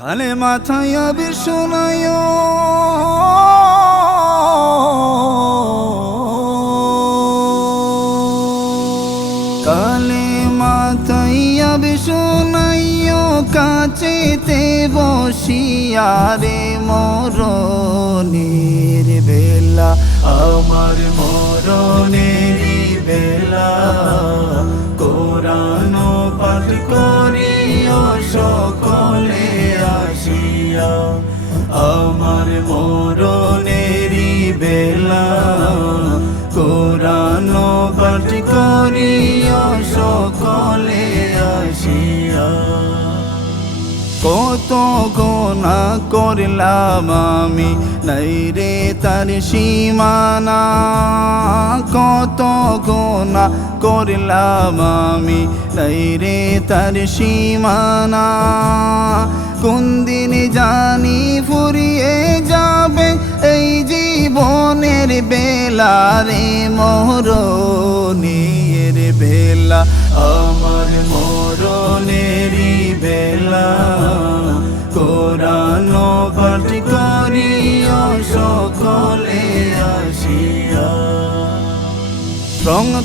কালে মাথায় শোনায়। কালে মাথায় শোনাইও কাছেতে বসিয়ারে মরণের পাঠ করিও সকলে আসিয়া আমার মরণেরই বেলা। কোরআন পাঠ করিও কত গোনা করলাম আমি। নাই রে তার সীমানা, কত গোনা করলাম আমি। নাই রে তার সীমানা, কোন দিন জানি ফুরিয়ে যাবে এই জীবনের বেলা রে মরণের বেলা।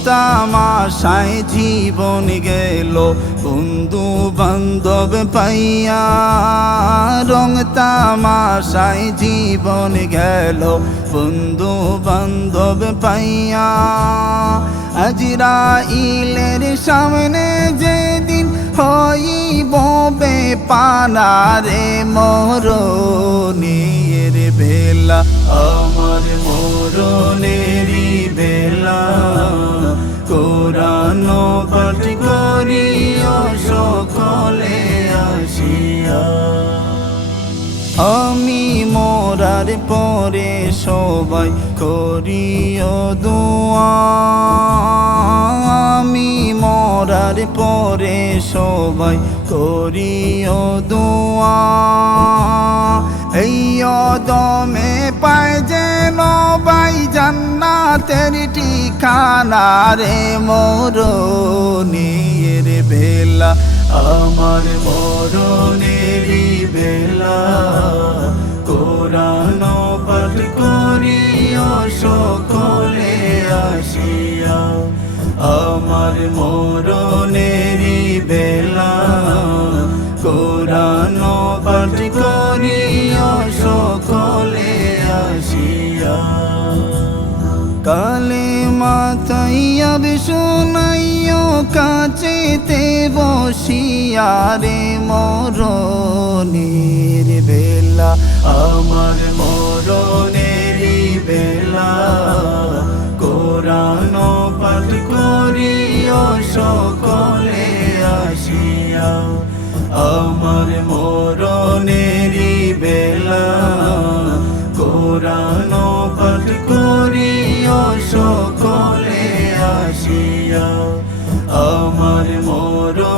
তামাশায় জীবন গেল বন্ধু বান্ধব পাইয়া। রং তামাশায় জীবন গেল বন্ধু বান্ধব পাইয়া। আজরা ইলের সামনে যেদিন হইব পানারে মরণের বেলা। আমার মরণেরই বেলা। কোরআন পাঠ করিও সকলে আসিয়া। আমি মোরার পরে সবাই করিও দোয়া। মরার পরে সবাই করিও দোয়া। এই দমে পায় যেন বাই জান্নাতের ঠিকানা রে মরণের বেলা, আমার মরণেরই বেলা। কোরআন পাঠ করিও সকলে আসিয়া, আমার মরণেরই কালে মাথাইয়া বিশুনাইও কাছেতে বসিয়ারে মরণের বেলা আমার মরণেরই বেলা কোরআন পাঠ করিও সকলে আসিয়া আমার মরণেরই বেলা কোরআন আমার মরণেরই